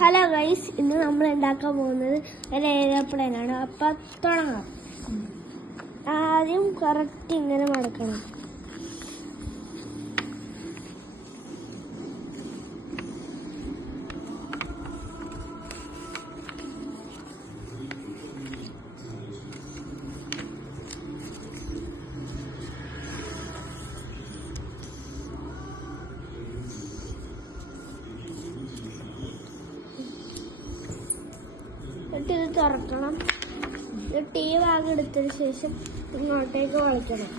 Hello guys, ഇന്ന് നമ്മൾ ഉണ്ടാക്കാൻ പോകുന്നത് ഒരു എയർപ്ലെയിനാണ്. അപ്പം തുടങ്ങാം. ആദ്യം കറക്റ്റ് ഇങ്ങനെ മടക്കണം. എന്നിട്ട് ഇത് തുറക്കണം. എന്നിട്ട് ഈ ഭാഗം എടുത്തതിന് ശേഷം ഇങ്ങോട്ടേക്ക് വളയ്ക്കണം.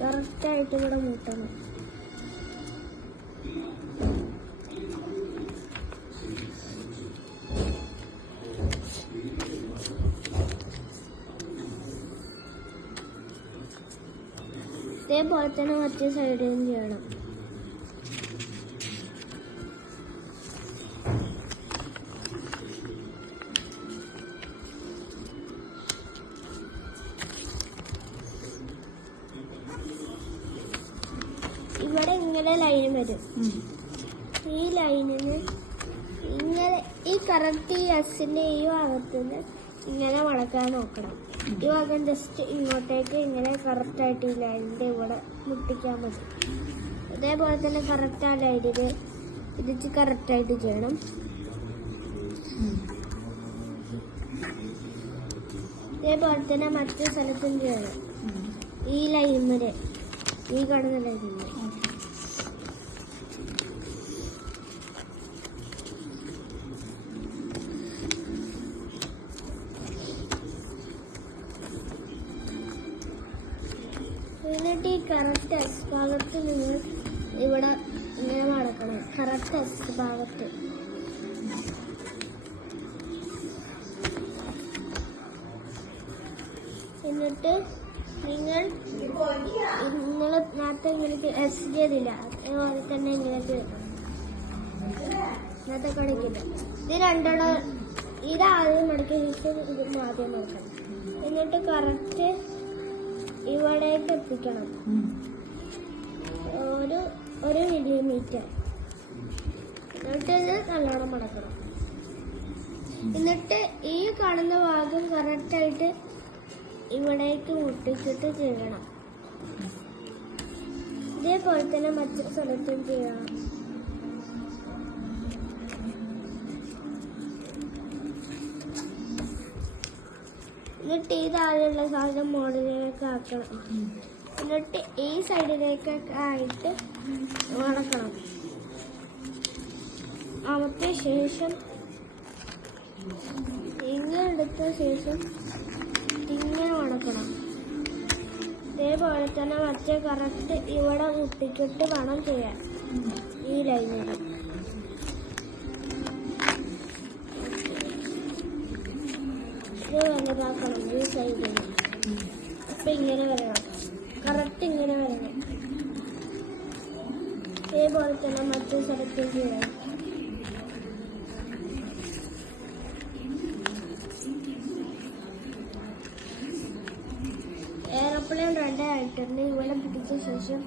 കറക്റ്റായിട്ട് ഇവിടെ മൂട്ടണം. ഇതേപോലെ തന്നെ മറ്റേ സൈഡിലും ചെയ്യണം. ഇവിടെ ഇങ്ങനെ ലൈൻ വരും. ഈ ലൈനിന് ഇങ്ങനെ ഈ കറക്റ്റ് ഈ എസിന്റെ ഈ ഭാഗത്തുനിന്ന് ഇങ്ങനെ വളക്കാൻ നോക്കണം. ഈ ഭാഗം ജസ്റ്റ് ഇങ്ങോട്ടേക്ക് ഇങ്ങനെ കറക്റ്റായിട്ട് ഈ ലൈനിന്റെ ഇവിടെ മുട്ടിക്കാൻ മതി. അതേപോലെ തന്നെ കറക്റ്റ് ആ ലൈനിന് ഇതിച്ച് കറക്റ്റായിട്ട് ചെയ്യണം. ഇതേപോലെ തന്നെ മറ്റു സ്ഥലത്തും ചെയ്യണം. ഈ ലൈൻ വരെ, ഈ കാണുന്ന ലൈൻ വരെ. എന്നിട്ട് ഈ കറക്റ്റ് എസ് ഭാഗത്ത് നിങ്ങൾ ഇവിടെ ഇങ്ങനെ മടക്കണം. കറക്റ്റ് എസ് ഭാഗത്ത് എന്നിട്ട് നിങ്ങൾ നേരത്തെ ഇങ്ങനെ എസ് ചെയ്തില്ല, അതേപോലെ തന്നെ ഇങ്ങനെ ചെയ്യണം. നേരത്തെ കണക്കില്ല. ഇത് രണ്ടെണ്ണം ഇതാദ്യം മടക്കിയ ശേഷം ഇത് ആദ്യം മടക്കണം. എന്നിട്ട് കറക്റ്റ് ഇവിടേക്ക് എത്തിക്കണം. ഒരു മില്ലിമീറ്റർ. എന്നിട്ട് ഇത് നല്ലോണം മടക്കണം. എന്നിട്ട് ഈ കാണുന്ന ഭാഗം കറക്റ്റായിട്ട് ഇവിടേക്ക് മുട്ടിച്ചിട്ട് ചെയ്യണം. ഇതേപോലെ തന്നെ മറ്റൊരു സ്ഥലത്തും ചെയ്യണം. എന്നിട്ട് ഈ താഴെയുള്ള സാധനം മോഡലിലേക്ക് ആക്കണം. എന്നിട്ട് ഈ സൈഡിലേക്കൊക്കെ ആയിട്ട് മടക്കണം. അമർത്തിയ ശേഷം ഇങ്ങനെ എടുത്ത ശേഷം ഇങ്ങനെ മടക്കണം. ഇതേപോലെ തന്നെ മറ്റേ കറക്റ്റ് ഇവിടെ മുട്ടിച്ചിട്ട് വേണം ചെയ്യാൻ ഈ ലൈനിൽ. ഇത് വലുതാക്കണം ഈ സൈഡിൽ. അപ്പൊ ഇങ്ങനെ വരണം, കറക്റ്റ് ഇങ്ങനെ വരണം. ഇതേപോലെ തന്നെ മറ്റു സ്ഥലത്തും ചെയ്യണം. എയർപ്ലെയിൻ റെഡി ആയിട്ടുണ്ട്. ഇവിടെ പിടിച്ച ശേഷം